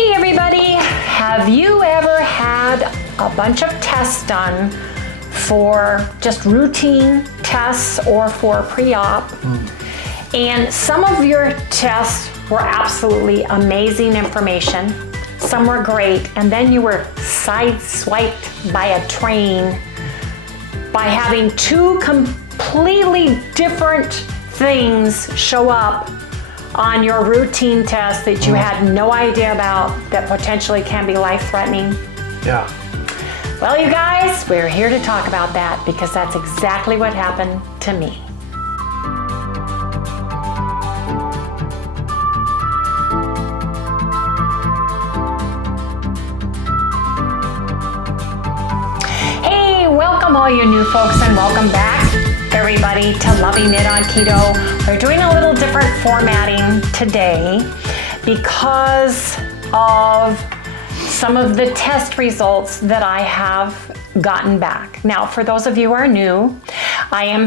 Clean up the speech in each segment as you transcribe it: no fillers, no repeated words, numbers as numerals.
Hey everybody, have you ever had a bunch of tests done for just routine tests or for pre-op? And some of your tests were absolutely amazing information. Some were great, and then you were sideswiped by a train by having two completely different things show up on your routine test that you had no idea about that potentially can be life-threatening. Yeah. Well, you guys, we're here to talk about that because that's exactly what happened to me. Hey, welcome all you new folks and welcome back everybody to Loving It on Keto. We're doing a little different formatting today because of some of the test results that I have gotten back. Now, for those of you who are new, I am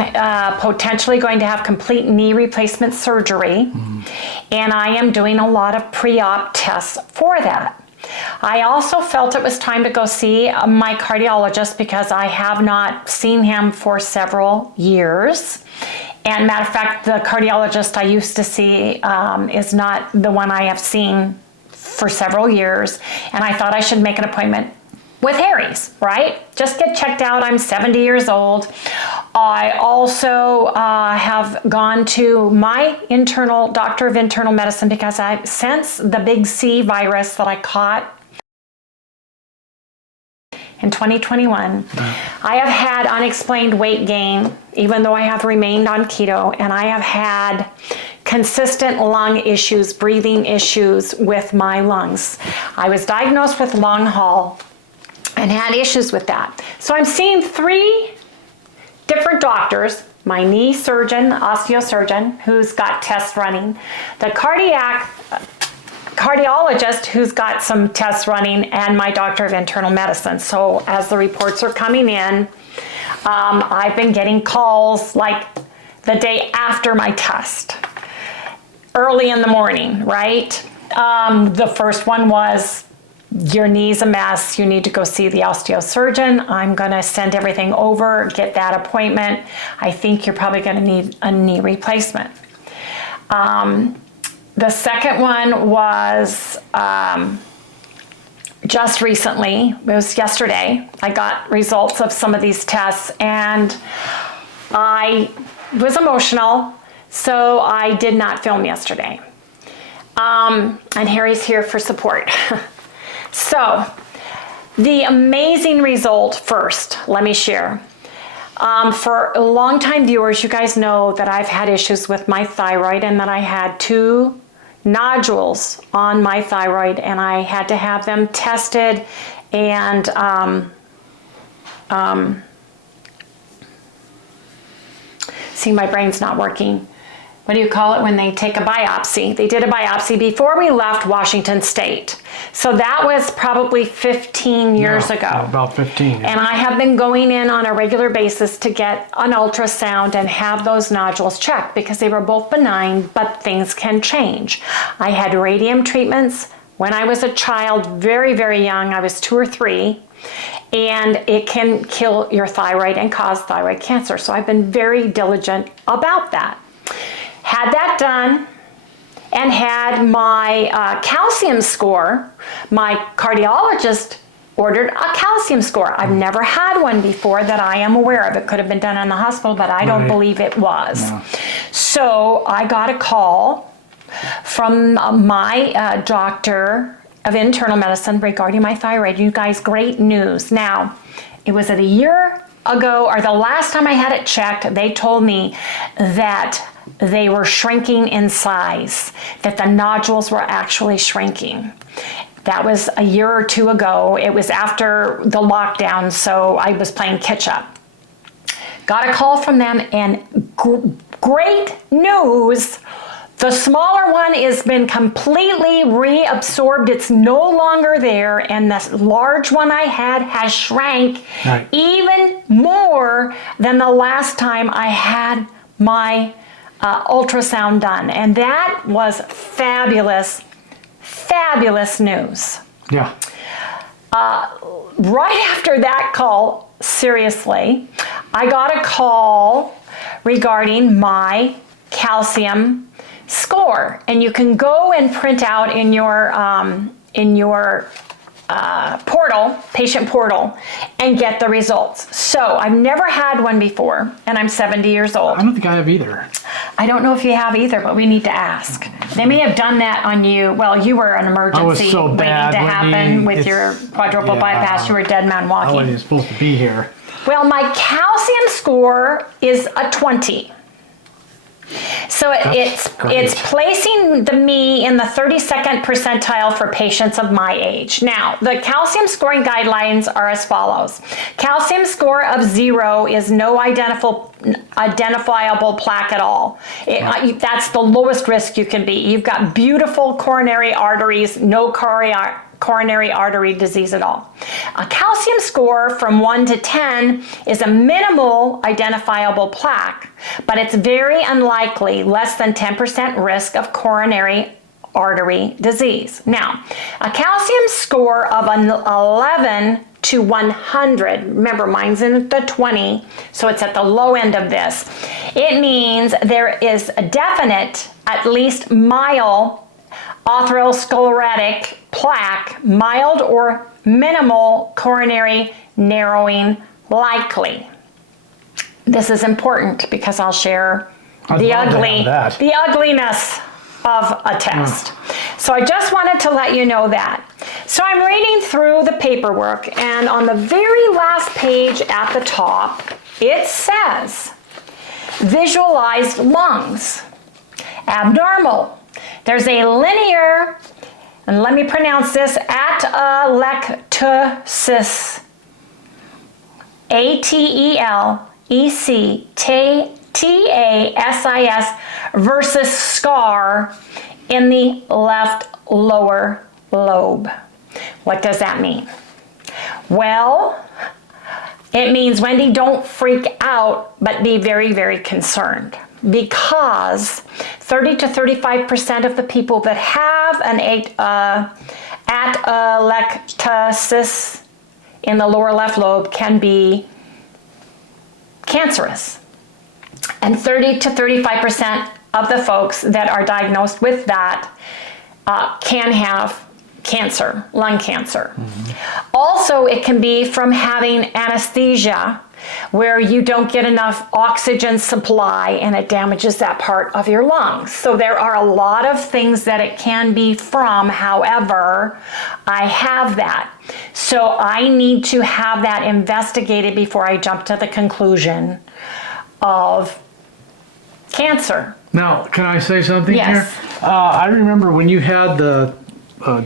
potentially going to have complete knee replacement surgery, and I am doing a lot of pre-op tests for that. I also felt it was time to go see my cardiologist because I have not seen him for several years. And matter of fact, the cardiologist I used to see is not the one I have seen for several years. And I thought I should make an appointment with Harry's, right? Just get checked out. I'm 70 years old. I also have gone to my doctor of internal medicine because since the big C virus that I caught in 2021, I have had unexplained weight gain, even though I have remained on keto, and I have had consistent lung issues, breathing issues with my lungs. I was diagnosed with long haul and had issues with that. So I'm seeing 3 different doctors, my knee surgeon, osteosurgeon, who's got tests running, the cardiologist who's got some tests running, and my doctor of internal medicine. So as the reports are coming in, I've been getting calls like the day after my test, early in the morning, right? The first one was, your knee's a mess, you need to go see the osteosurgeon. I'm gonna send everything over, get that appointment. I think you're probably gonna need a knee replacement. The second one was just recently, it was yesterday, I got results of some of these tests and I was emotional, so I did not film yesterday. And Harry's here for support. So, the amazing result first, let me share. For longtime viewers, you guys know that I've had issues with my thyroid and that I had 2 nodules on my thyroid and I had to have them tested and see, my brain's not working. What do you call it when they take a biopsy? They did a biopsy before we left Washington State. So that was probably 15 years ago. About 15. Yeah. And I have been going in on a regular basis to get an ultrasound and have those nodules checked because they were both benign, but things can change. I had radium treatments when I was a child, very, very young. I was 2 or 3. And it can kill your thyroid and cause thyroid cancer. So I've been very diligent about that. Had that done and had my calcium score. My cardiologist ordered a calcium score. I've never had one before that I am aware of. It could have been done in the hospital, but I don't believe it was. No. So I got a call from my doctor of internal medicine regarding my thyroid. You guys, great news. Now, it was a year ago, or the last time I had it checked, they told me that they were shrinking in size, that the nodules were actually shrinking. That was a year or 2 ago. It was after the lockdown, so I was playing catch up. Got a call from them, and great news. The smaller one has been completely reabsorbed. It's no longer there, and the large one I had has shrank even more than the last time I had my ultrasound done. And that was fabulous fabulous news. Yeah. Right after that call, seriously, I got a call regarding my calcium score, and you can go and print out in your portal, patient portal, and get the results. So I've never had one before, and I'm 70 years old. I don't think I have either. I don't know if you have either, but we need to ask. They may have done that on you. Well, you were an emergency so waiting bad, to happen with It's- your quadruple bypass. You were a dead man I walking. wasn't supposed to be here. Well, my calcium score is a 20. So it's placing me in the 32nd percentile for patients of my age. Now, the calcium scoring guidelines are as follows. Calcium score of 0 is no identifiable plaque at all. That's the lowest risk you can be. You've got beautiful coronary arteries, no coronary artery disease at all. A calcium score from 1 to 10 is a minimal identifiable plaque, but it's very unlikely, less than 10% risk of coronary artery disease. Now, a calcium score of an 11 to 100, remember mine's in the 20, so it's at the low end of this. It means there is a definite, at least mild, atherosclerotic plaque, mild or minimal coronary narrowing likely. This is important because I'll share the ugliness of a test. So I just wanted to let you know that. So I'm reading through the paperwork, and on the very last page at the top, it says, visualized lungs, abnormal. There's a linear, and let me pronounce this, atelectasis, ATELECTASIS versus scar in the left lower lobe. What does that mean? Well, it means, Wendy, don't freak out, but be very, very concerned, because 30 to 35% of the people that have an atelectasis in the lower left lobe can be cancerous. And 30 to 35% of the folks that are diagnosed with that can have cancer, lung cancer. Also, it can be from having anesthesia, where you don't get enough oxygen supply and it damages that part of your lungs. So there are a lot of things that it can be from. However, I have that. So I need to have that investigated before I jump to the conclusion of cancer. Now, can I say something Yes. here? I remember when you had the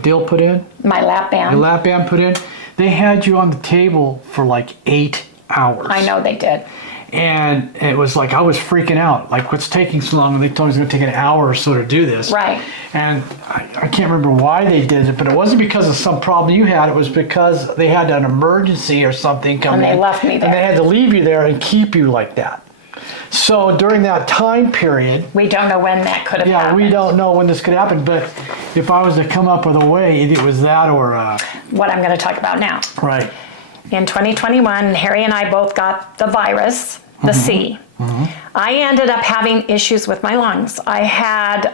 deal put in, My lap band. your lap band put in, they had you on the table for like 8 hours. I know they did. And it was like, I was freaking out. Like, what's taking so long? And they told me it was going to take an hour or so to do this. Right. And I can't remember why they did it, but it wasn't because of some problem you had. It was because they had an emergency or something come in. And they left me there. And they had to leave you there and keep you like that. So during that time period, We don't know when that could have happened. we don't know when this could happen. But if I was to come up with a way, it was that or... What I'm going to talk about now. right. In 2021, Harry and I both got the virus, the C. I ended up having issues with my lungs. I had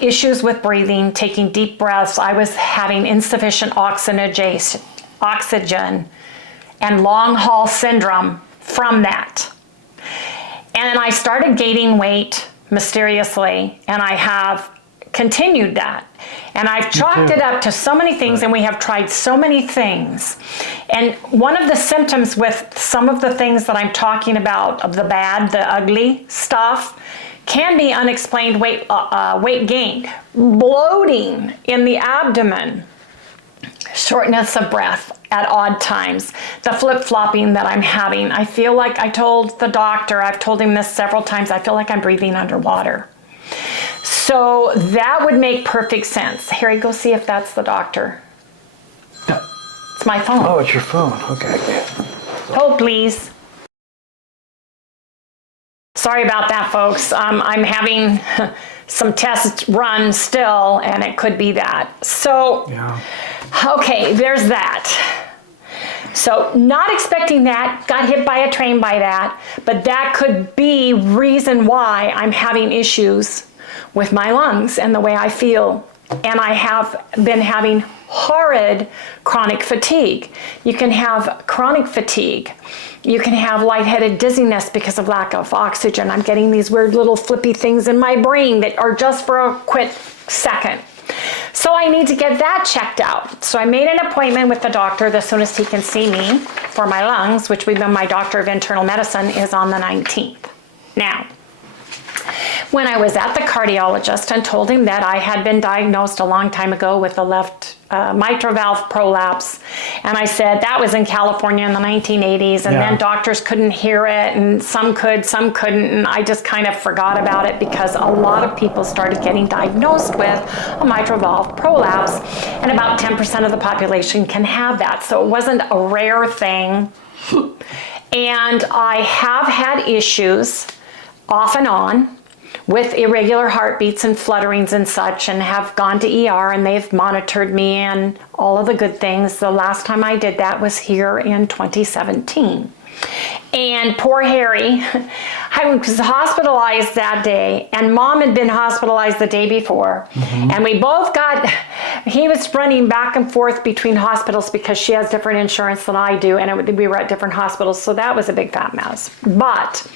issues with breathing, taking deep breaths. I was having insufficient oxygen and long haul syndrome from that. And I started gaining weight mysteriously, and I have continued that. And I've chalked it up to so many things, and we have tried so many things. And one of the symptoms with some of the things that I'm talking about, of the bad, the ugly stuff, can be unexplained weight gain, bloating in the abdomen, shortness of breath at odd times, the flip-flopping that I'm having. I feel like, I told the doctor, I've told him this several times, I feel like I'm breathing underwater. So that would make perfect sense. Harry, go see if that's the doctor. It's my phone. Oh, it's your phone. Okay. Hold, please. Sorry about that, folks. I'm having some tests run still, and it could be that. So, Yeah. okay, there's that. So not expecting that, got hit by a train by that, but that could be reason why I'm having issues with my lungs and the way I feel. And I have been having horrid chronic fatigue. You can have chronic fatigue. You can have lightheaded dizziness because of lack of oxygen. I'm getting these weird little flippy things in my brain that are just for a quick second. So I need to get that checked out. So I made an appointment with the doctor as soon as he can see me for my lungs, which we've been, my doctor of internal medicine is on the 19th. Now, when I was at the cardiologist and told him that I had been diagnosed a long time ago with a left mitral valve prolapse, and I said that was in California in the 1980s, and then doctors couldn't hear it, and some could, some couldn't, and I just kind of forgot about it because a lot of people started getting diagnosed with a mitral valve prolapse, and about 10% of the population can have that, so it wasn't a rare thing. And I have had issues off and on with irregular heartbeats and flutterings and such, and have gone to ER, and they've monitored me and all of the good things. The last time I did that was here in 2017. And poor Harry, I was hospitalized that day, and Mom had been hospitalized the day before. And we both got, he was running back and forth between hospitals because she has different insurance than I do, and we were at different hospitals, so that was a big fat mess. But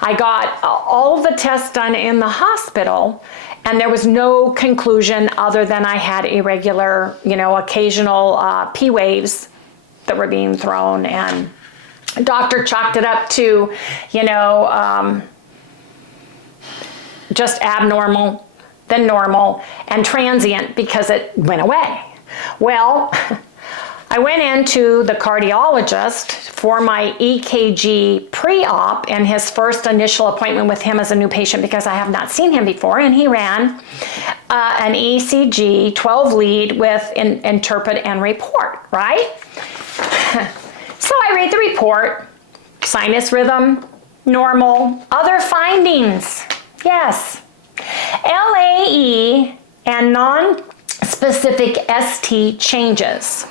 I got all of the tests done in the hospital, and there was no conclusion other than I had irregular, occasional P waves that were being thrown, and doctor chalked it up to, just abnormal, then normal, and transient because it went away. Well, I went into the cardiologist for my EKG pre-op and his first initial appointment with him as a new patient because I have not seen him before, and he ran an ECG 12 lead with interpret and report, right? So I read the report, sinus rhythm, normal, other findings, yes. LAE and non-specific ST changes.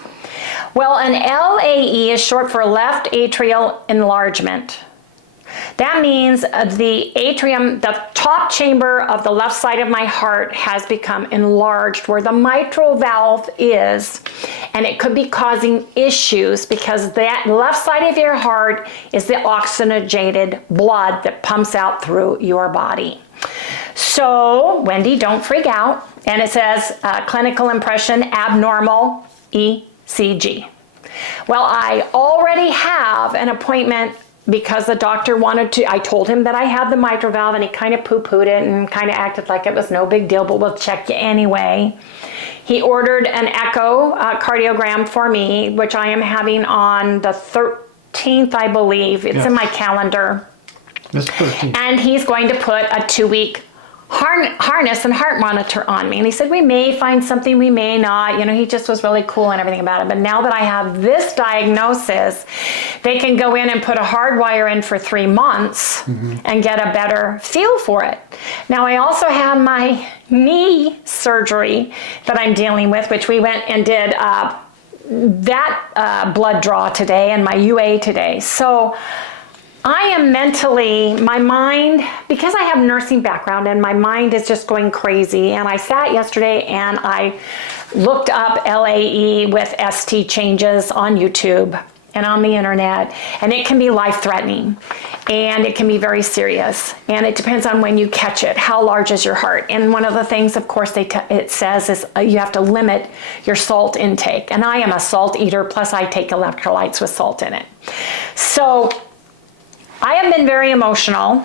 Well, an LAE is short for left atrial enlargement. That means the atrium, the top chamber of the left side of my heart has become enlarged where the mitral valve is, and it could be causing issues because that left side of your heart is the oxygenated blood that pumps out through your body. So, Wendy, don't freak out. And it says clinical impression abnormal ECG. Well, I already have an appointment because the doctor wanted to, I told him that I had the mitral valve, and he kind of poo-pooed it and kind of acted like it was no big deal, but we'll check you anyway. He ordered an echo cardiogram for me, which I am having on the 13th, I believe. It's in my calendar. That's 13th. And he's going to put a 2-week harness and heart monitor on me. And he said, we may find something, we may not. He just was really cool and everything about it. But now that I have this diagnosis, they can go in and put a hard wire in for 3 months and get a better feel for it. Now, I also have my knee surgery that I'm dealing with, which we went and did that blood draw today and my UA today. So I am mentally, my mind, because I have nursing background and my mind is just going crazy, and I sat yesterday and I looked up LAE with ST changes on YouTube and on the internet, and it can be life-threatening, and it can be very serious, and it depends on when you catch it. How large is your heart? And one of the things, of course, it says is you have to limit your salt intake, and I am a salt eater, plus I take electrolytes with salt in it. So I have been very emotional.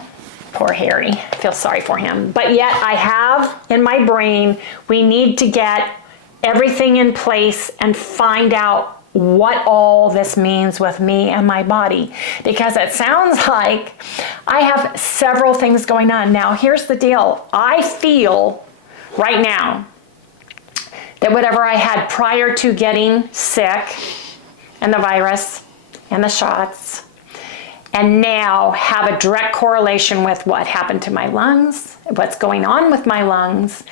Poor Harry, I feel sorry for him. But yet I have in my brain, we need to get everything in place and find out what all this means with me and my body. Because it sounds like I have several things going on. Now, here's the deal. I feel right now that whatever I had prior to getting sick and the virus and the shots and now have a direct correlation with what happened to my lungs, what's going on with my lungs,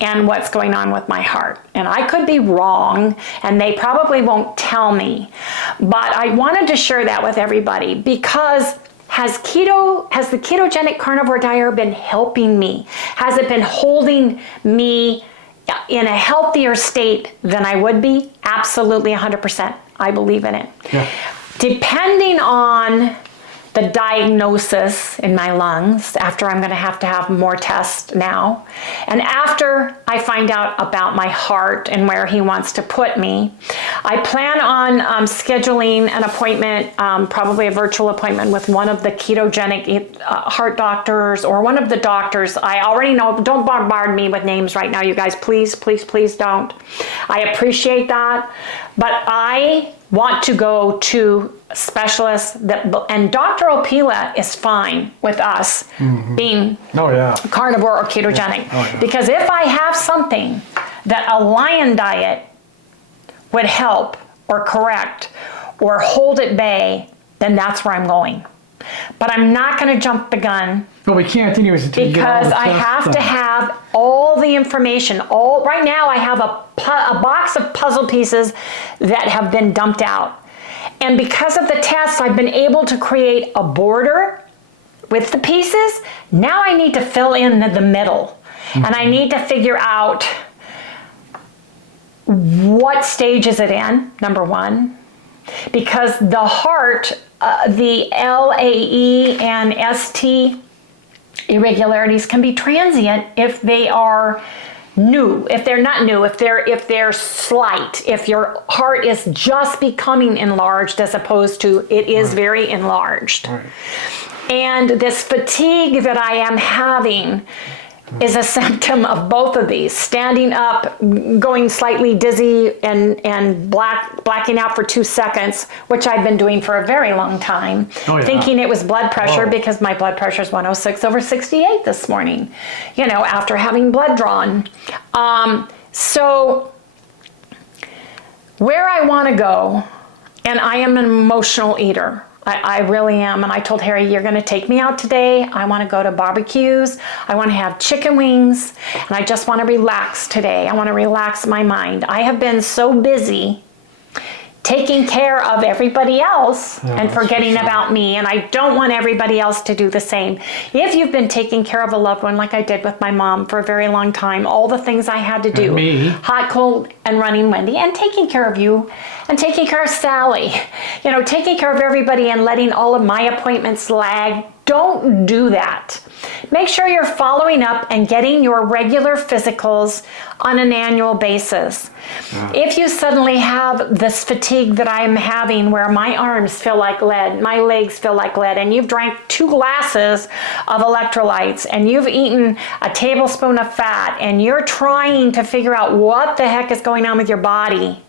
and what's going on with my heart. And I could be wrong, and they probably won't tell me, but I wanted to share that with everybody because has the ketogenic carnivore diet been helping me? Has it been holding me in a healthier state than I would be? Absolutely, 100%. I believe in it. Yeah. Depending on the diagnosis in my lungs, after I'm going to have more tests now, and after I find out about my heart and where he wants to put me, I plan on scheduling an appointment, probably a virtual appointment with one of the ketogenic heart doctors or one of the doctors. I already know, don't bombard me with names right now, you guys, please, please, please don't. I appreciate that, but I want to go to specialists and Dr. Opila is fine with us being carnivore or ketogenic. Because if I have something that a lion diet would help or correct or hold at bay, then that's where I'm going. But I'm not going to jump the gun. But we can't anyways until you get all because the I tests have to done. have all the information. Right now I have a box of puzzle pieces that have been dumped out. And because of the tests, I've been able to create a border with the pieces. Now I need to fill in the middle. And I need to figure out what stage is it in, number one. Because the heart, the LAE and ST irregularities can be transient if they are new, if they're not new, if they're slight, if your heart is just becoming enlarged as opposed to it is very enlarged. And this fatigue that I am having is a symptom of both of these. Standing up, going slightly dizzy and blacking out for 2 seconds, which I've been doing for a very long time, thinking it was blood pressure because my blood pressure is 106/68 this morning, after having blood drawn. So where I want to go, and I am an emotional eater. I really am. And I told Harry, you're going to take me out today. I want to go to barbecues. I want to have chicken wings. And I just want to relax today. I want to relax my mind. I have been so busy taking care of everybody else and forgetting about me. And I don't want everybody else to do the same. If you've been taking care of a loved one like I did with my mom for a very long time, all the things I had to do, hot, cold, and running Wendy, and taking care of you, and taking care of Sally, taking care of everybody and letting all of my appointments lag. Don't do that. Make sure you're following up and getting your regular physicals on an annual basis. If you suddenly have this fatigue that I'm having where my arms feel like lead, my legs feel like lead, and you've drank 2 glasses of electrolytes and you've eaten a tablespoon of fat and you're trying to figure out what the heck is going on with your body,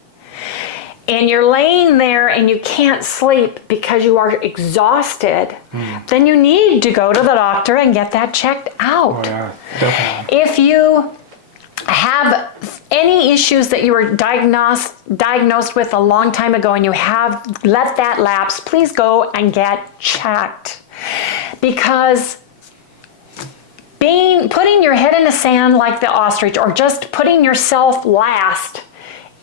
and you're laying there and you can't sleep because you are exhausted, then you need to go to the doctor and get that checked out. If you have any issues that you were diagnosed with a long time ago and you have let that lapse, please go and get checked. Because putting your head in the sand like the ostrich or just putting yourself last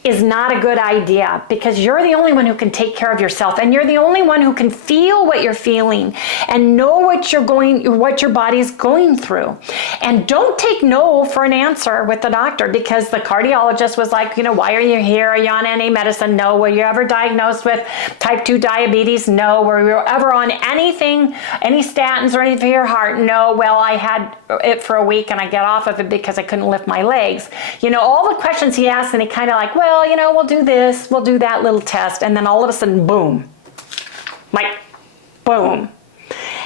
is not a good idea, because you're the only one who can take care of yourself, and you're the only one who can feel what you're feeling and know what your body's going through. And don't take no for an answer with the doctor, because the cardiologist was like, why are you here? Are you on any medicine? No. Were you ever diagnosed with type 2 diabetes? No. Were you ever on anything, any statins or anything for your heart? No. Well, I had it for a week and I got off of it because I couldn't lift my legs. All the questions he asked, and he kind of like, well, we'll do this, we'll do that little test, and then all of a sudden, boom. Like, boom.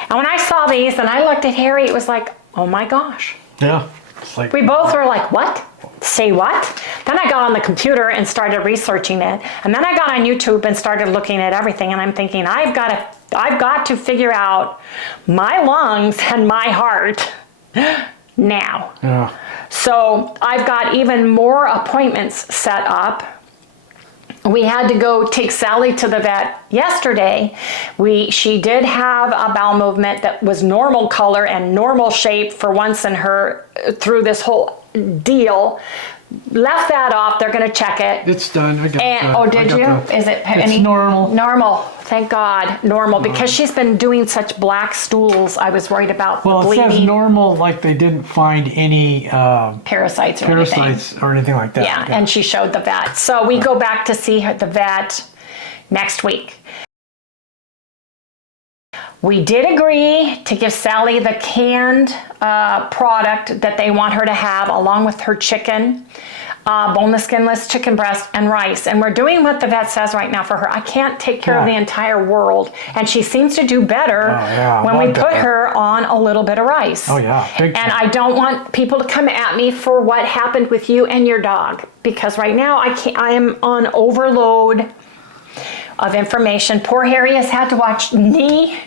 And when I saw these and I looked at Harry, it was like, oh my gosh. Yeah. It's like, we both were like, what? Say what? Then I got on the computer and started researching it. And then I got on YouTube and started looking at everything. And I'm thinking, I've got to figure out my lungs and my heart now. Yeah. So I've got even more appointments set up we had to go take Sally to the vet yesterday. She did have a bowel movement that was normal color and normal shape for once in her through this whole deal. Left that off. They're going to check it. It's done. I got And, that. oh, did you? Is it It's normal. Normal. Thank God. Normal. Because she's been doing such black stools. I was worried about the bleeding. Well, it says normal, like they didn't find any Parasites or anything. parasites or anything like that. Yeah, and she showed the vet. So we go back to see the vet next week. We did agree to give Sally the canned product that they want her to have along with her chicken, boneless, skinless chicken breast and rice. And we're doing what the vet says right now for her. I can't take care of the entire world. And she seems to do better when we put her on a little bit of rice. Oh, yeah. Big And time. I don't want people to come at me for what happened with you and your dog. Because right now I am on overload of information. Poor Harry has had to watch knee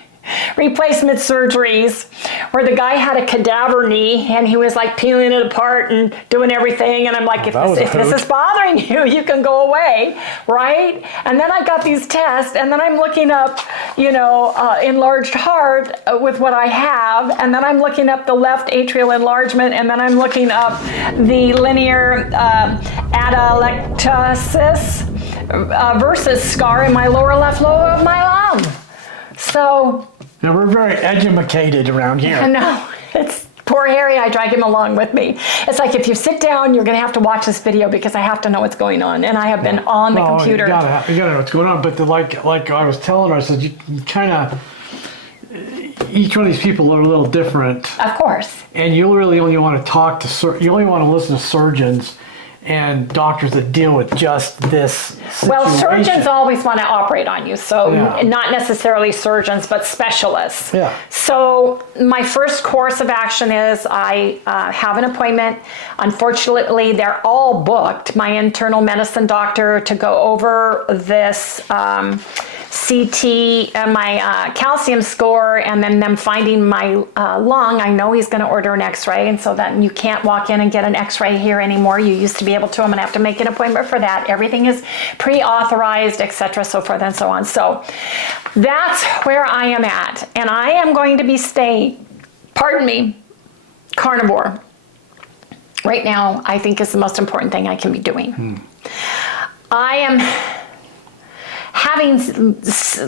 replacement surgeries where the guy had a cadaver knee and he was like peeling it apart and doing everything, and I'm like, if this is bothering you, you can go away, right? And then I got these tests, and then I'm looking up, enlarged heart with what I have, and then I'm looking up the left atrial enlargement, and then I'm looking up the linear atelectasis versus scar in my lower left lobe of my lung. So, yeah, we're very educated around here. I know. It's poor Harry. I drag him along with me. It's like, if you sit down, you're going to have to watch this video because I have to know what's going on. And I have been on the computer. You gotta know what's going on. But like I was telling her, I said, you kind of, each one of these people are a little different. Of course. And you really only want to you only want to listen to surgeons and doctors that deal with just this situation. Well, surgeons always want to operate on you. So not necessarily surgeons, but specialists. Yeah. So my first course of action is I have an appointment. Unfortunately, they're all booked. My internal medicine doctor to go over this CT, my calcium score, and then them finding my lung. I know he's going to order an x-ray, and so that you can't walk in and get an x-ray here anymore. You used to be able to. I'm going to have to make an appointment for that. Everything is pre-authorized, etc., so forth and so on. So that's where I am at, and I am going to be staying, carnivore. Right now, I think is the most important thing I can be doing. I am having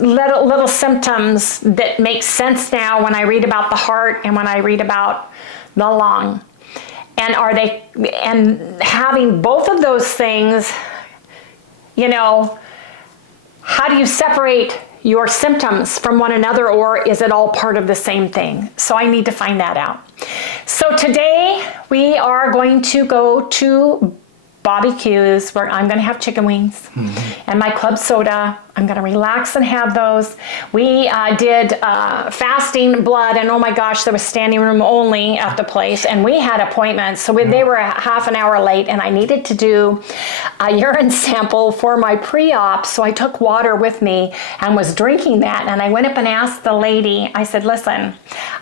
little symptoms that make sense now when I read about the heart and when I read about the lung. And having both of those things, how do you separate your symptoms from one another, or is it all part of the same thing? So I need to find that out. So today we are going to go to Bobby Q's, where I'm going to have chicken wings and my club soda. I'm going to relax and have those. We did fasting blood, and oh my gosh, there was standing room only at the place, and we had appointments. So they were half an hour late, and I needed to do a urine sample for my pre-op. So I took water with me and was drinking that. And I went up and asked the lady, I said, listen,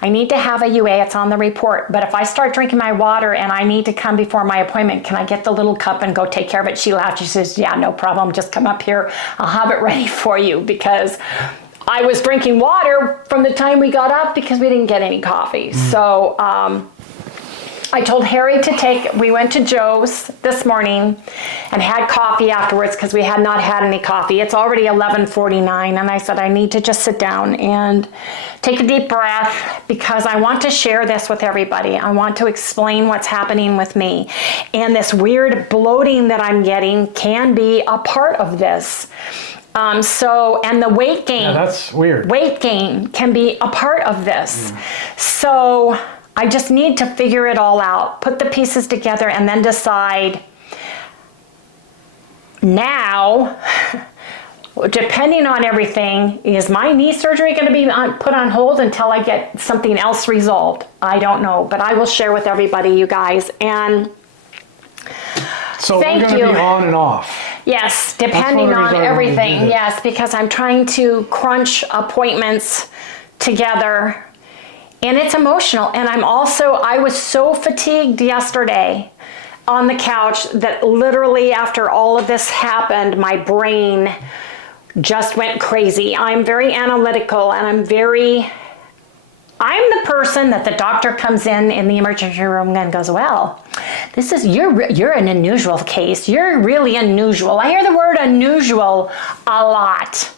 I need to have a UA. It's on the report. But if I start drinking my water and I need to come before my appointment, can I get the little cup and go take care of it? She laughed. She says, yeah, no problem. Just come up here. I'll have it ready for you, because I was drinking water from the time we got up because we didn't get any coffee. So I told Harry we went to Joe's this morning and had coffee afterwards because we had not had any coffee. It's already 11:49, and I said I need to just sit down and take a deep breath because I want to share this with everybody. I want to explain what's happening with me. And this weird bloating that I'm getting can be a part of this. And the weight gain. Yeah, that's weird. Weight gain can be a part of this. So I just need to figure it all out, put the pieces together, and then decide now, depending on everything, is my knee surgery going to be put on hold until I get something else resolved? I don't know, but I will share with everybody, you guys. And so we're going to be on and off. Yes, depending on everything. Yes, because I'm trying to crunch appointments together. And it's emotional. And I was so fatigued yesterday on the couch that literally after all of this happened, my brain just went crazy. I'm very analytical, and I'm the person that the doctor comes in the emergency room and goes, well, you're an unusual case. You're really unusual. I hear the word unusual a lot.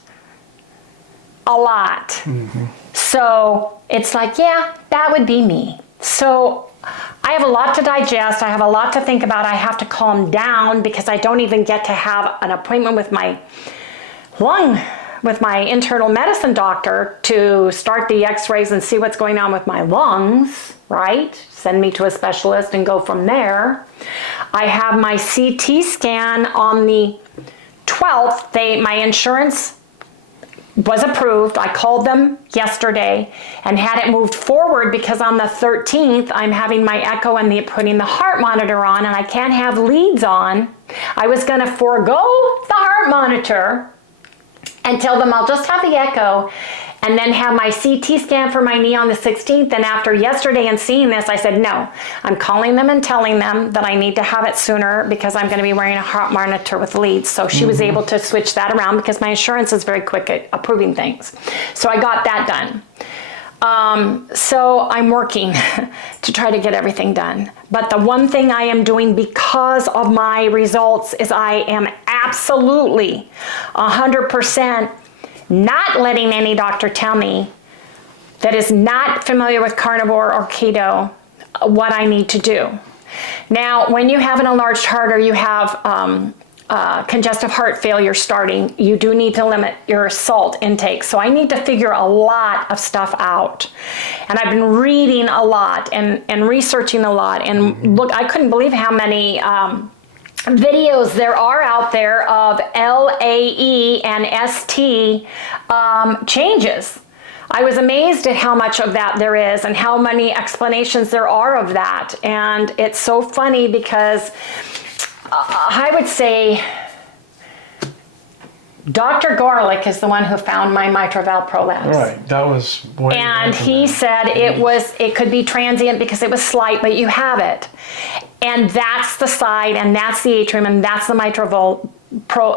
Mm-hmm. So it's like, yeah, that would be me. So I have a lot to digest. I have a lot to think about. I have to calm down because I don't even get to have an appointment with my internal medicine doctor to start the x-rays and see what's going on with my lungs, right? Send me to a specialist and go from there. I have my CT scan on the 12th. My insurance was approved. I called them yesterday and had it moved forward because on the 13th, I'm having my echo and putting the heart monitor on, and I can't have leads on. I was gonna forego the heart monitor and tell them I'll just have the echo and then have my CT scan for my knee on the 16th. And after yesterday and seeing this, I said, no, I'm calling them and telling them that I need to have it sooner because I'm gonna be wearing a heart monitor with leads. So she was able to switch that around because my insurance is very quick at approving things. So I got that done. So I'm working to try to get everything done. But the one thing I am doing because of my results is I am absolutely 100% not letting any doctor tell me that is not familiar with carnivore or keto what I need to do. Now, when you have an enlarged heart or you have congestive heart failure starting, you do need to limit your salt intake. So I need to figure a lot of stuff out. And I've been reading a lot and researching a lot. And look, I couldn't believe how many videos there are out there of LAE and ST changes. I was amazed at how much of that there is and how many explanations there are of that. And it's so funny because I would say Dr. Garlick is the one who found my mitral valve prolapse. Right, that was way and he said it could be transient because it was slight, but you have it. And that's the side, and that's the atrium, and that's the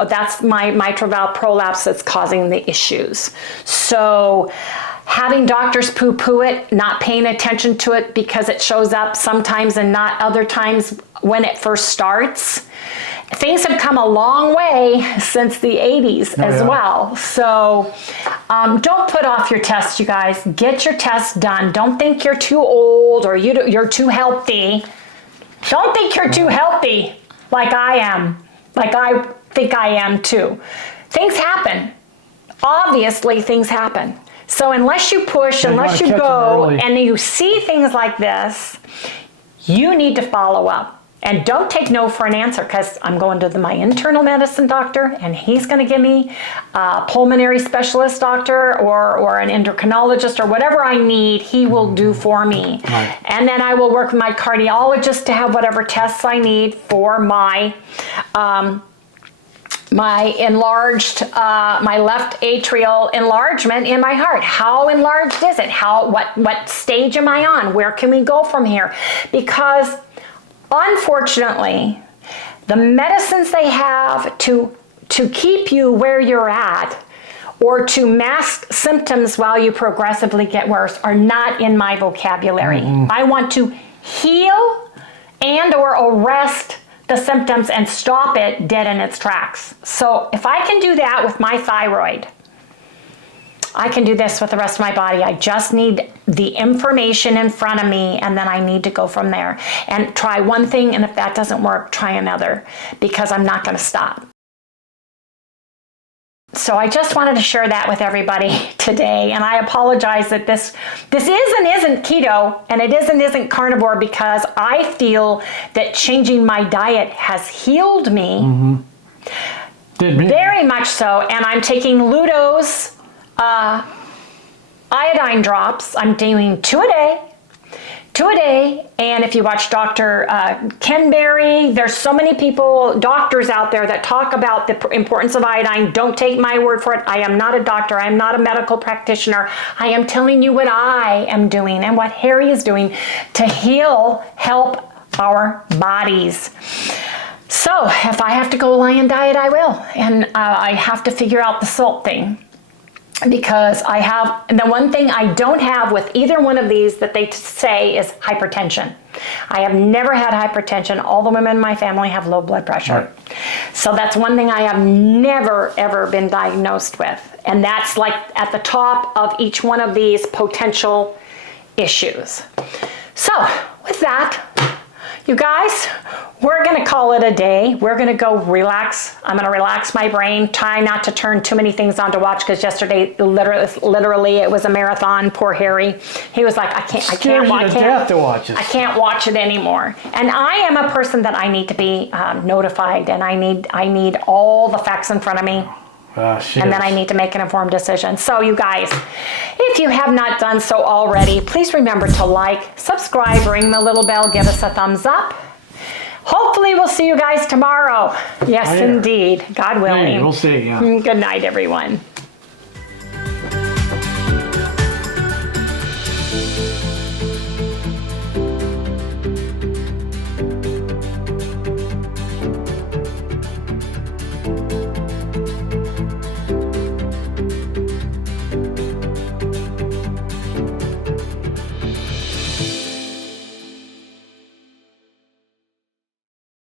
that's my mitral valve prolapse that's causing the issues. So having doctors poo-poo it, not paying attention to it because it shows up sometimes and not other times when it first starts. Things have come a long way since the 80s as well. So don't put off your tests, you guys. Get your tests done. Don't think you're too old or you're too healthy. Don't think you're too healthy like I am, like I think I am too. Things happen. Obviously, things happen. So unless you push, unless you go, and you see things like this, you need to follow up. And don't take no for an answer, because I'm going to my internal medicine doctor, and he's going to give me a pulmonary specialist doctor or an endocrinologist or whatever I need, he will do for me. Right. And then I will work with my cardiologist to have whatever tests I need for my enlarged, my left atrial enlargement in my heart. How enlarged is it? What stage am I on? Where can we go from here? Because unfortunately, the medicines they have to keep you where you're at or to mask symptoms while you progressively get worse are not in my vocabulary. I want to heal and or arrest the symptoms and stop it dead in its tracks. So if I can do that with my thyroid, I can do this with the rest of my body. I just need the information in front of me, and then I need to go from there and try one thing, and if that doesn't work, try another, because I'm not going to stop. So I just wanted to share that with everybody today, and I apologize that this is and isn't keto, and it is and isn't carnivore, because I feel that changing my diet has healed me. Very much so, and I'm taking Ludo's iodine drops. I'm doing 2 a day, and if you watch Dr. Ken Berry, there's so many doctors out there that talk about the importance of iodine. Don't take my word for it. I am not a doctor. I am not a medical practitioner. I am telling you what I am doing and what Harry is doing to heal, help our bodies. So if I have to go Lion diet, I will. And I have to figure out the salt thing, because I have, the one thing I don't have with either one of these that they say is hypertension. I have never had hypertension. All the women in my family have low blood pressure. Right. So that's one thing I have never, ever been diagnosed with. And that's like at the top of each one of these potential issues. So with that, you guys, we're gonna call it a day. We're gonna go relax. I'm gonna relax my brain, try not to turn too many things on to watch, because yesterday, literally, it was a marathon. Poor Harry. He was like, I can't watch it anymore. And I am a person that I need to be notified, and I need all the facts in front of me. And then I need to make an informed decision. So you guys, if you have not done so already, please remember to like, subscribe, ring the little bell, give us a thumbs up. Hopefully we'll see you guys tomorrow. Yes, indeed. God willing. Hey, we'll see, yeah. Good night, everyone.